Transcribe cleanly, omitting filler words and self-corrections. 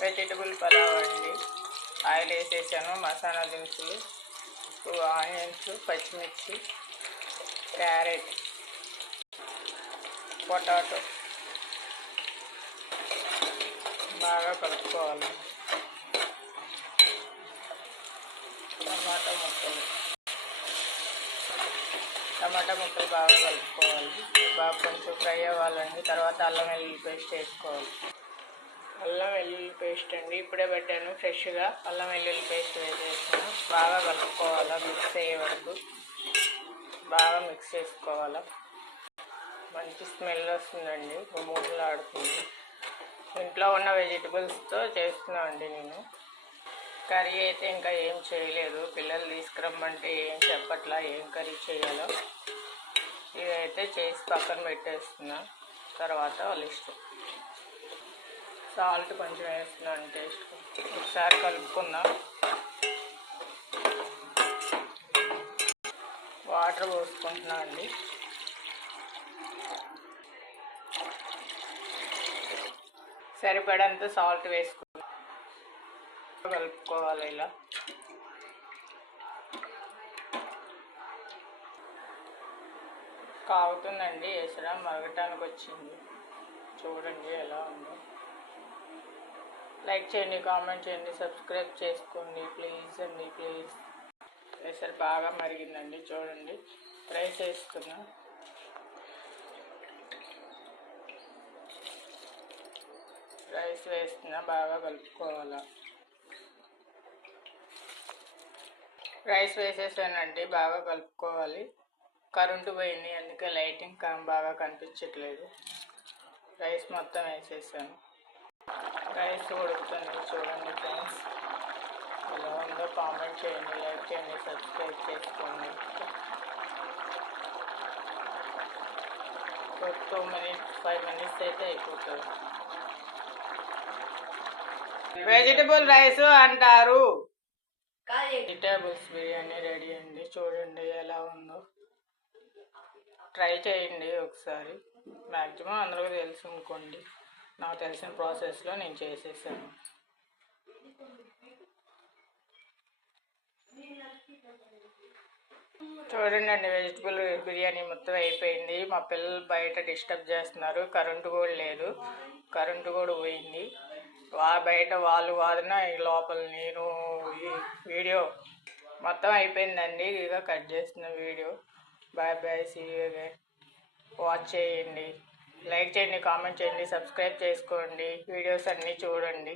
Vegetable pulao అండి. Oil వేసేసాను, మసాలా దినుసులు, ఆనియన్స్, పచ్చిమిర్చి, క్యారెట్, పొటాటో బాగా కలుపుకోవాలి. టమాటా ముక్కలు బాగా కలుపుకోవాలి. బాగా కొంచెం ఫ్రై అవ్వాలండి. తర్వాత అల్లం వెల్లుల్లి పేస్ట్ వేసుకోవాలి. అల్లం వెల్లుల్లి పేస్ట్ అండి ఇప్పుడే పెట్టాను ఫ్రెష్గా. అల్లం వెల్లుల్లి పేస్ట్ వేసేసాను. బాగా కలుపుకోవాలా, మిక్స్ అయ్యే వరకు బాగా మిక్స్ చేసుకోవాలా. మంచి స్మెల్ వస్తుందండి, గుమగుమలాడుతుంది. ఇంట్లో ఉన్న వెజిటబుల్స్తో చేస్తున్నానండి నేను. కర్రీ అయితే ఇంకా ఏం చేయలేదు. పిల్లలు తీసుకురమ్మంటే ఏం చెప్పట్లా ఏం కర్రీ చేయాలో. ఇవైతే చేసి పక్కన పెట్టేస్తున్నా, తర్వాత వాళ్ళ ఇష్టం. సాల్ట్ కొంచెం వేస్తున్నాను టేస్ట్. ఒకసారి కలుపుకుందాం. వాటర్ పోసుకుంటున్నా అండి. సరిపడంత సాల్ట్ వేసుకుని కలుపుకోవాలి. ఇలా కాగుతుందండి. ఎసరా మరగటానికి వచ్చింది. చూడండి ఎలా ఉందో. లైక్ చేయండి, కామెంట్ చేయండి, సబ్స్క్రైబ్ చేసుకోండి ప్లీజ్ అండి, ప్లీజ్. ఎసరు బాగా మరిగిందండి. చూడండి, రైస్ వేస్తున్నా. రైస్ వేస్తున్నా, బాగా కలుపుకోవాలా. రైస్ వేసేసానండి, బాగా కలుపుకోవాలి. కరెంటు పోయింది, అందుకే లైటింగ్ బాగా కనిపించట్లేదు. రైస్ మొత్తం వేసేసాను. రైస్ ఉడుకుతుంది. చూడండి ఫ్రెండ్స్, ఎలా ఉందో కామెంట్ చేయండి, లైక్ చేయండి, సబ్స్క్రైబ్ చేసుకోండి. 5 minutes అయితే అయిపోతుంది. వెజిటబుల్ రైస్ అంటారు. వెజిటబుల్స్ బిర్యానీ రెడీ అండి. చూడండి ఎలా ఉందో. ట్రై చేయండి ఒకసారి. మ్యాక్సిమం అందరికీ తెలుసు అనుకోండి. నాకు తెలిసిన ప్రాసెస్లో నేను చేసేసాను. చూడండి అండి, వెజిటబుల్ బిర్యానీ మొత్తం అయిపోయింది. మా పిల్లలు బయట డిస్టర్బ్ చేస్తున్నారు. కరెంటు కూడా లేదు, కరెంటు కూడా పోయింది. బయట వాళ్ళు వాదిన లోపల నేను ఈ వీడియో మొత్తం అయిపోయిందండి. ఇక కట్ చేసిన video. Bye bye, see you again. Watch చేయండి, లైక్ చేయండి, కామెంట్ చేయండి, సబ్స్క్రైబ్ చేసుకోండి. వీడియోస్ అన్నీ చూడండి.